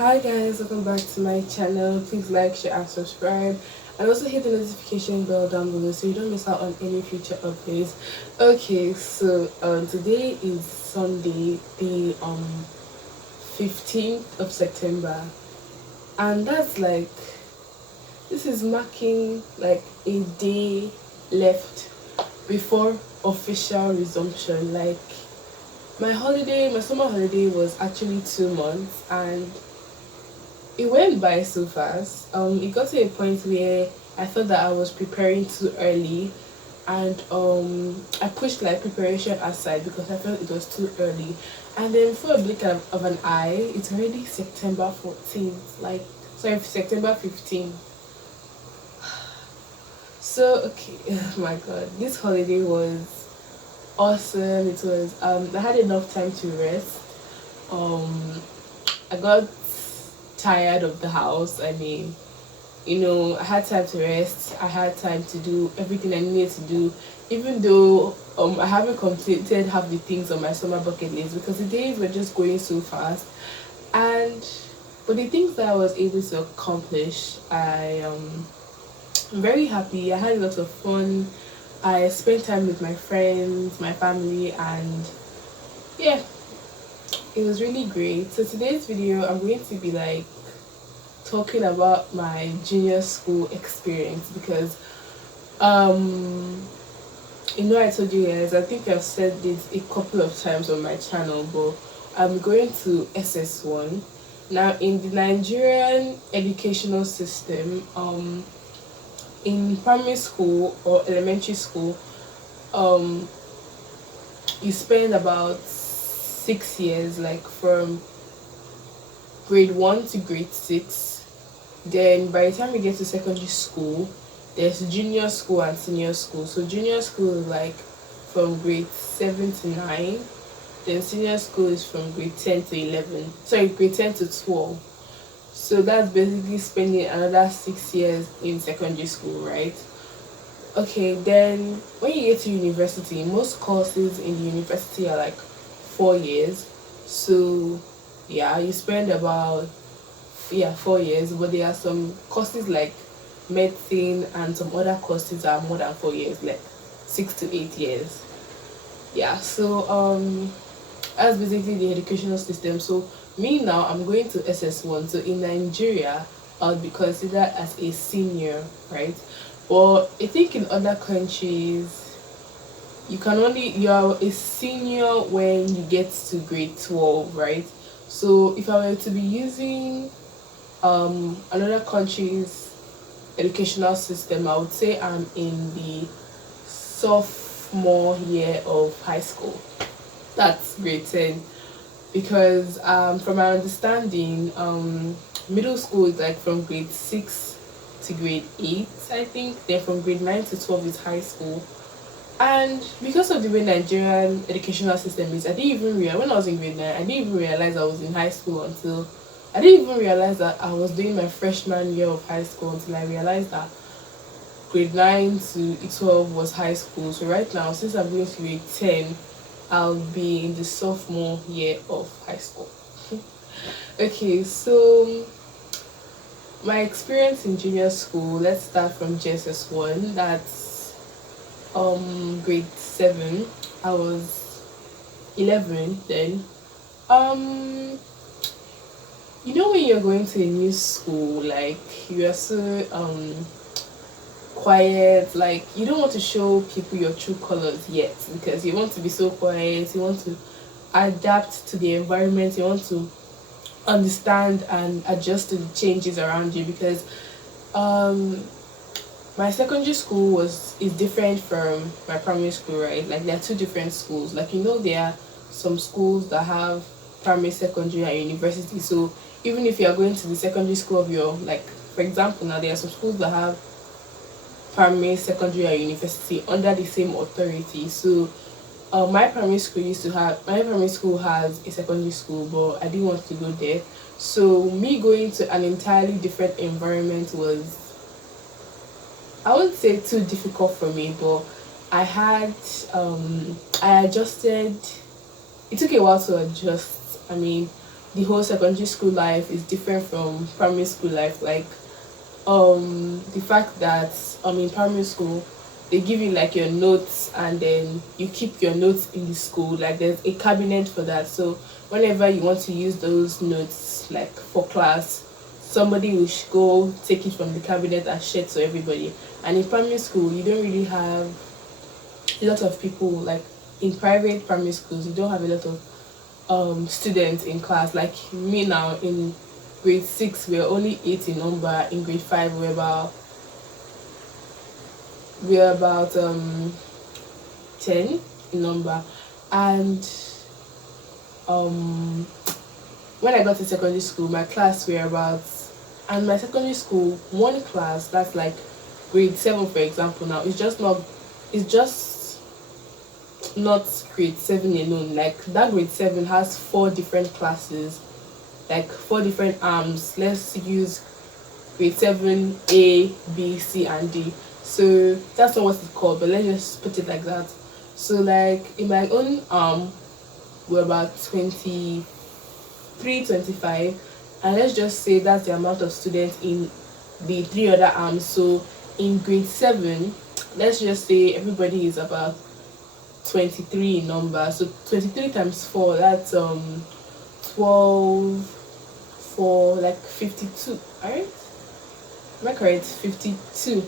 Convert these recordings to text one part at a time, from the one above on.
Hi guys, welcome back to my channel. Please like, share and subscribe, and also hit the notification bell down below so you don't miss out on any future updates. Okay, so today is Sunday, the 15th of September, and that's like this is marking like a day left before official resumption. Like my summer holiday was actually 2 months, and it went by so fast. It got to a point where I thought that I was preparing too early, and I pushed like preparation aside because I felt it was too early. And then for a blink of an eye, it's already September 14th. Like, sorry, September 15th. So okay, oh my god, this holiday was awesome. It was I had enough time to rest. Um, I got tired of the house. I mean, I had time to rest. I had time to do everything I needed to do, even though I haven't completed half the things on my summer bucket list because the days were just going so fast. And but the things that I was able to accomplish, I'm very happy. I had a lot of fun. I spent time with my friends, my family, and yeah, it was really great. So today's video, I'm going to be like talking about my junior school experience because um I told you guys, I think I've said this a couple of times on my channel, but I'm going to SS1 now. In the Nigerian educational system, in primary school or elementary school, um you spend about 6 years, like from grade 1 to grade 6. Then by the time you get to secondary school, there's junior school and senior school. So junior school is like from grade 7 to 9. Then senior school is from grade 10 to 11. Sorry, grade 10 to 12. So that's basically spending another 6 years in secondary school, right? Okay, then when you get to university, most courses in the university are like 4 years. So yeah, you spend about 4 years, but there are some courses like medicine and some other courses are more than 4 years, like 6 to 8 years. Yeah, so that's basically the educational system. So me now, I'm going to SS1. So in Nigeria, I'll be considered as a senior, right? But I think in other countries, you're a senior when you get to grade 12, right? So if I were to be using another country's educational system, I would say I'm in the sophomore year of high school. That's grade 10 because from my understanding, middle school is like from grade 6 to grade 8, I think. Then from grade 9 to 12 is high school. And because of the way Nigerian educational system is, I didn't even realize when I was in grade 9, I didn't even realize I was in high school until I didn't even realize that I was doing my freshman year of high school until I realized that grade 9 to 12 was high school. So right now, since I'm going to grade 10, I'll be in the sophomore year of high school. Okay, so my experience in junior school, let's start from JSS1. That's grade 7. I was 11 then. Um when you're going to a new school, like you are so quiet, like you don't want to show people your true colors yet because you want to be so quiet, you want to adapt to the environment, you want to understand and adjust to the changes around you because um my secondary school is different from my primary school, right? Like there are two different schools. Like there are some schools that have primary, secondary, and university. So even if you are going to the secondary school of your, like for example, now there are some schools that have primary, secondary, and university under the same authority. So my primary school has a secondary school, but I didn't want to go there. So me going to an entirely different environment was, I wouldn't say too difficult for me, but I had I adjusted. It took a while to adjust. I mean, the whole secondary school life is different from primary school life. Like the fact that in primary school they give you like your notes, and then you keep your notes in the school. Like there's a cabinet for that, so whenever you want to use those notes like for class, somebody will go take it from the cabinet and share to everybody. And in primary school you don't really have a lot of people. Like in private primary schools you don't have a lot of students in class. Like me now in grade 6 we're only 8 in number. In grade 5 we're about 10 in number. And um when I got to secondary school, my class were about, and my secondary school one class that's like grade 7 for example. Now it's just not grade 7 alone. Like that grade 7 has four different classes, like four different arms. Let's use grade 7 A, B, C, and D. So that's not what it's called, but let's just put it like that. So like in my own we're about 23, 25, and let's just say that's the amount of students in the three other arms. So in grade 7, let's just say everybody is about 23 in number. So 23 times 4, that's 12 for like 52, alright? Am I correct? 52.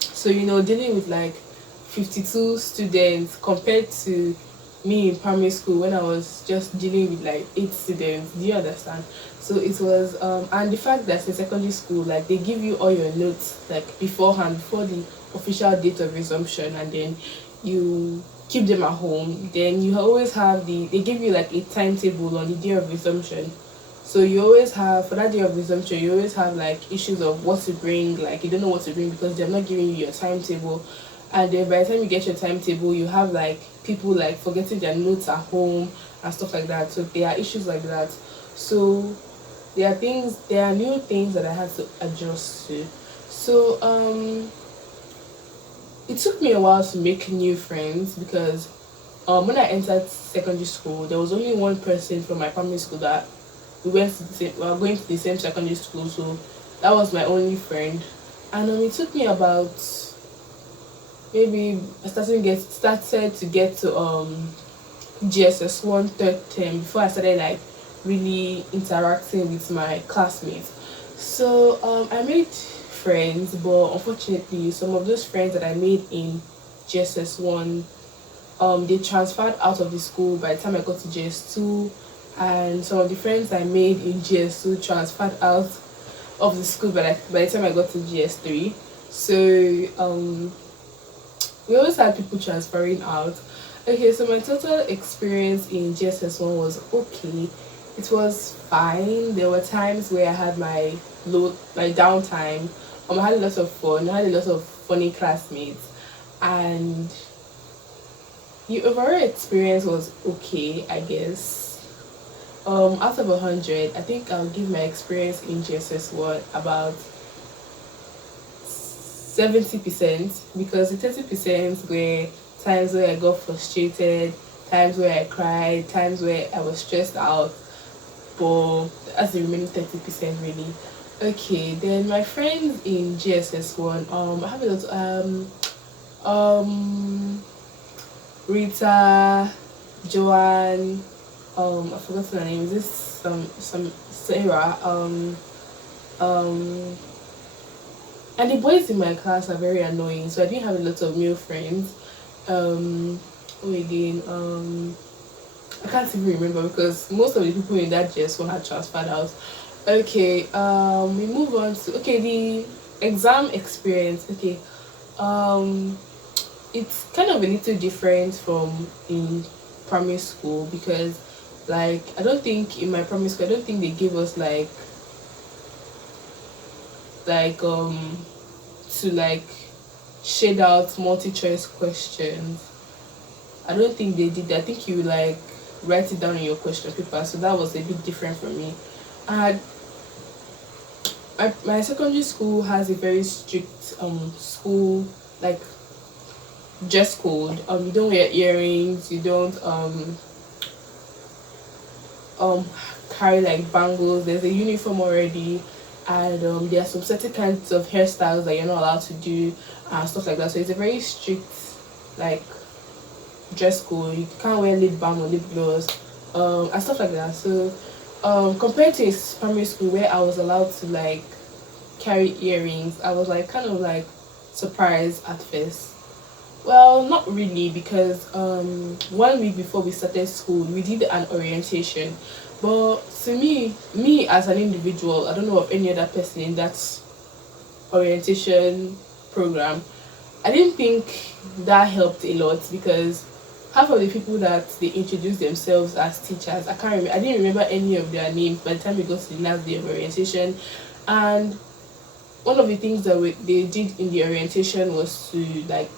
So dealing with like 52 students compared to me in primary school when I was just dealing with like 8 students. Do you understand? So it was and the fact that in secondary school, like they give you all your notes like beforehand, before the official date of resumption, and then you keep them at home. Then you always have they give you like a timetable on the day of resumption. So you always have, for that day of resumption, you always have like issues of what to bring. Like you don't know what to bring because they're not giving you your timetable. And then by the time you get your timetable, you have like people like forgetting their notes at home and stuff like that. So there are issues like that. So there are new things that I had to adjust to. So it took me a while to make new friends because when I entered secondary school, there was only one person from my primary school that we were going to the same secondary school. So that was my only friend. And it took me about, maybe I started to get to GSS 1 third term before I started like really interacting with my classmates. So I made friends, but unfortunately some of those friends that I made in GSS 1, they transferred out of the school by the time I got to GS2, and some of the friends I made in GS2 transferred out of the school by the time I got to GS3. So we always had people transferring out. Okay, so my total experience in GSS1 was okay. It was fine. There were times where I had my downtime. I had a lot of fun. I had a lot of funny classmates, and the overall experience was okay, I guess. Out of 100, I think I'll give my experience in GSS1 about 70%, because the 30% were times where I got frustrated, times where I cried, times where I was stressed out, but that's the remaining 30% really. Okay, then my friends in GSS1, I have a lot Rita, Joanne, I forgot her name. Is this some Sarah? Um, and the boys in my class are very annoying, so I didn't have a lot of male friends. Who again? I can't even remember because most of the people in that GS1 had transferred out. Okay, we move on to the exam experience. Okay, um, it's kind of a little different from in primary school because, like, I don't think in my primary school, I don't think they gave us like to like shade out multi-choice questions. I don't think they did that. I think you like write it down in your question paper, so that was a bit different for me. I had my secondary school has a very strict school, like, dress code. You don't wear earrings, you don't um carry like bangles. There's a uniform already, and there are some certain kinds of hairstyles that you're not allowed to do and stuff like that. So it's a very strict like dress code. You can't wear lip balm or lip gloss, and stuff like that. So compared to primary school where I was allowed to like carry earrings, I was like kind of like surprised at first. Well, not really, because 1 week before we started school, we did an orientation. But to me as an individual, I don't know of any other person in that orientation program. I didn't think that helped a lot, because half of the people that they introduced themselves as teachers, I can't remember. I didn't remember any of their names by the time we got to the last day of orientation, and one of the things that they did in the orientation was to like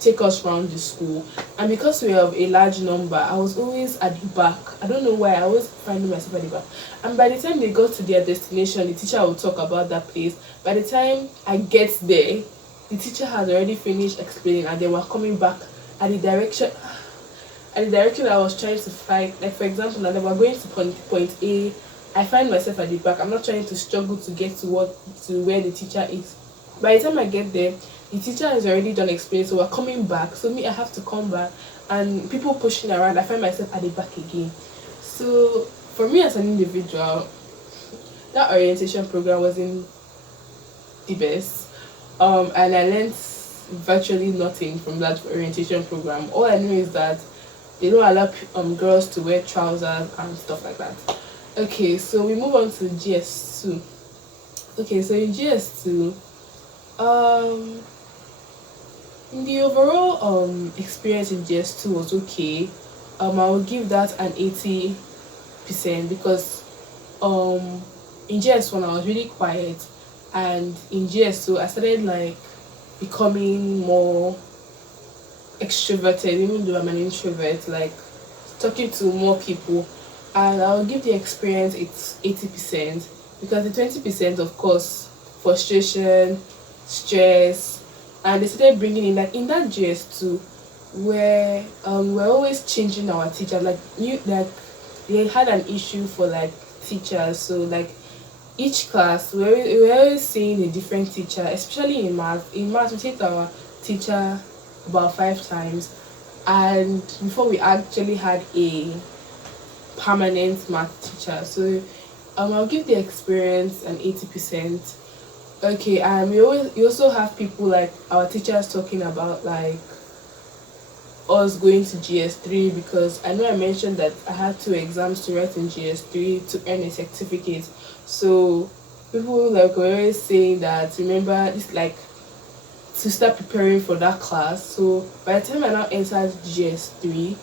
take us around the school. And because we have a large number, I was always at the back. I don't know why, I always finding myself at the back. And by the time they got to their destination, the teacher will talk about that place. By the time I get there, the teacher had already finished explaining, and they were coming back at the direction I was trying to find. Like for example, now they were going to point A, I find myself at the back. I'm not trying to struggle to get to where the teacher is. By the time I get there, the teacher has already done explaining, so we're coming back. So me, I have to come back, and people pushing around. I find myself at the back again. So for me as an individual, that orientation program wasn't the best. And I learned virtually nothing from that orientation program. All I know is that they don't allow girls to wear trousers and stuff like that. Okay, so we move on to GS2. Okay, so in GS2, um, the overall experience in GS2 was okay. I would give that an 80%, because in GS1 I was really quiet, and in GS2 I started like becoming more extroverted, even though I'm an introvert, like talking to more people. And I'll give the experience it's 80%, because the 20%, of course, frustration, stress, and they started bringing in like in that GS2 where we're always changing our teacher, like new, like they had an issue for like teachers. So like each class we're always seeing a different teacher, especially in math. In math we take our teacher about 5 times, and before we actually had a permanent math teacher. So I'll give the experience an 80%. Okay, and we also have people like our teachers talking about like us going to GS3, because I know I mentioned that I had 2 exams to write in GS3 to earn a certificate. So people like were always saying that, remember, it's like to start preparing for that class. So by the time I now entered GS3,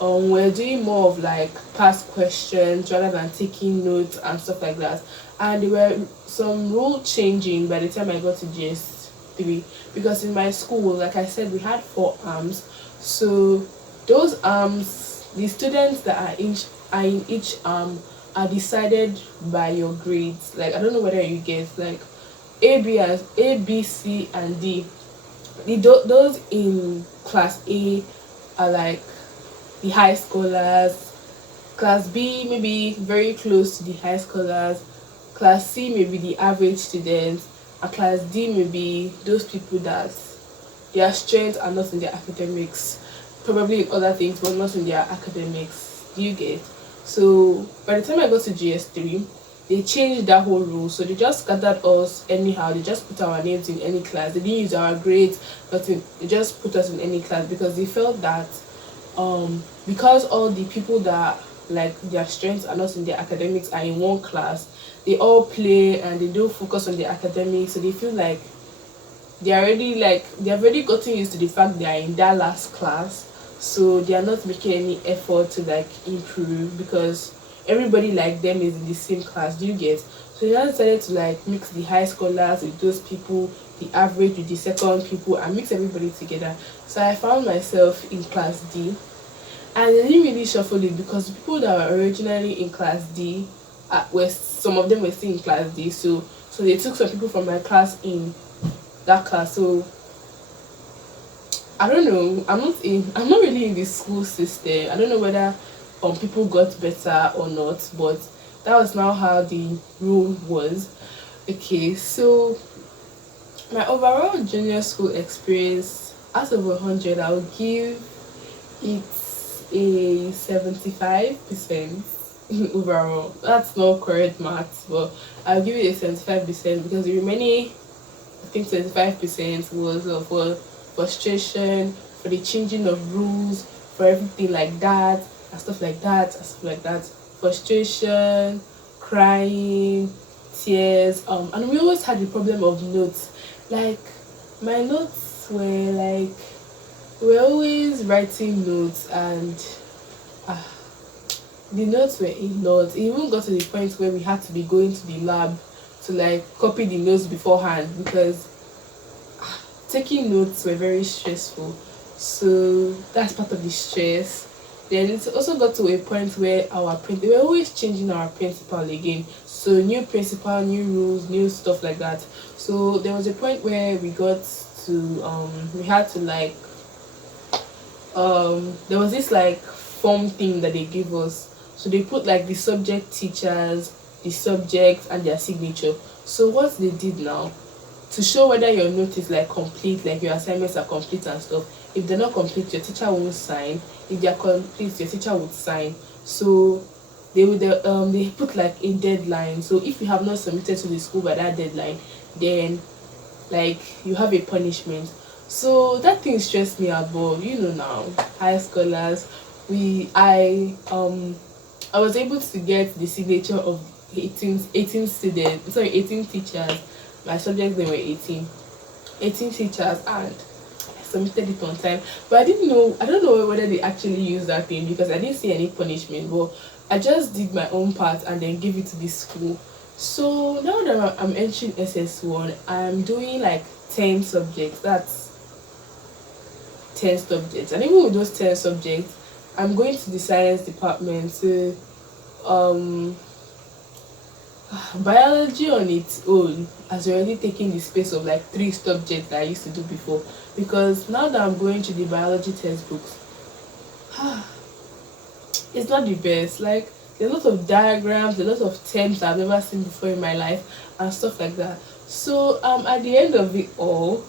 we're doing more of like past questions rather than taking notes and stuff like that. And there were some rule changing by the time I got to GS3, because in my school, like I said, we had 4 arms. So those arms, the students that are in each arm are decided by your grades. Like I don't know whether you get like A, B, C, and D. Those in class A are like the high scholars. Class B maybe very close to the high scholars. Class C may be the average students, and class D may be those people that their strengths are not in their academics, probably in other things, but not in their academics. Do you get? So by the time I got to GS3, they changed that whole rule. So they just scattered us anyhow. They just put our names in any class. They didn't use our grades, nothing. They just put us in any class, because they felt that because all the people that like their strengths are not in their academics are in one class, they all play and they don't focus on their academics. So they feel like they have already gotten used to the fact they are in that last class, so they are not making any effort to like improve, because everybody like them is in the same class. Do you get? So they now decided to like mix the high scholars with those people, the average with the second people, and mix everybody together. So I found myself in class D, and they didn't really shuffle it, because the people that were originally in class D were, some of them were still in class D. So they took some people from my class in that class. So I don't know. I'm not really in the school system. I don't know whether people got better or not, but that was now how the rule was. Okay, so my overall junior school experience, out of 100, I would give it a 75% overall. That's not correct maths, but I'll give it a 75% because the remaining, I think 25% was for frustration, for the changing of rules, for everything like that, and stuff like that, and stuff like that. Frustration, crying, tears, and we always had the problem of notes. Like my notes were like, we're always writing notes, and ah, the notes were a lot. It even got to the point where we had to be going to the lab to like copy the notes beforehand because taking notes were very stressful. So that's part of the stress. Then it also got to a point where they were always changing our principal again. So new principal, new rules, new stuff like that. So there was a point where we had to like there was this like form thing that they gave us. So they put like the subject teachers, the subjects, and their signature. So what they did now, to show whether your note is like complete, like your assignments are complete and stuff. If they're not complete, your teacher won't sign. If they're complete, your teacher would sign. So they put like a deadline. So if you have not submitted to the school by that deadline, then like you have a punishment. So that thing stressed me out, but now, high scholars, I was able to get the signature of 18 students, sorry, 18 teachers. My subjects, they were 18 teachers, and I submitted it on time. But I don't know whether they actually used that thing because I didn't see any punishment, but I just did my own part and then gave it to this school. So now that I'm entering SS1, I'm doing like 10 subjects. That's 10 subjects. And even with those 10 subjects, I'm going to the science department. So biology on its own has already taken the space of like 3 subjects that I used to do before, because now that I'm going to the biology textbooks, it's not the best. Like there's a lot of diagrams, a lot of terms I've never seen before in my life and stuff like that. So at the end of it all,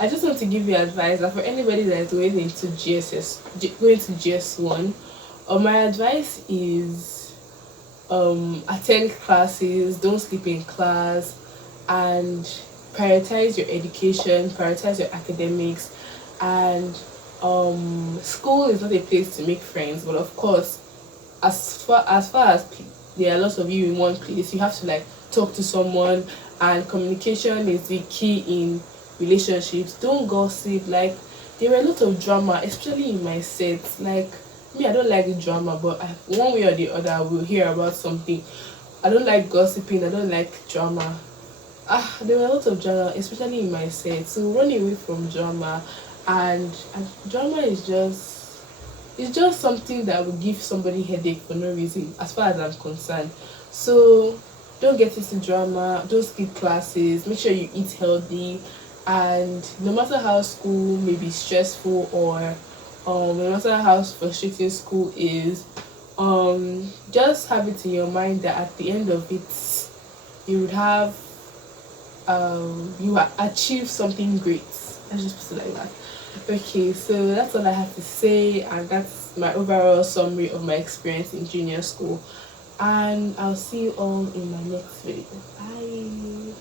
I just want to give you advice that for anybody that is going into going to GS1, my advice is attend classes, don't sleep in class, and prioritize your education, prioritize your academics. And school is not a place to make friends, but of course, as far as there are lots of you in one place, you have to like talk to someone, and communication is the key in relationships. Don't gossip. Like there were a lot of drama, especially in my set. Like me, I don't like the drama, but one way or the other I will hear about something. I don't like gossiping, I don't like drama. There were a lot of drama, especially in my set. So run away from drama. And drama is just, it's just something that will give somebody headache for no reason, as far as I'm concerned. So don't get into drama, don't skip classes, make sure you eat healthy. And no matter how school may be stressful, or no matter how frustrating school is, just have it in your mind that at the end of it, you would have achieve something great. Let's just put it like that. Okay, so that's all I have to say, and that's my overall summary of my experience in junior school. And I'll see you all in my next video. Bye.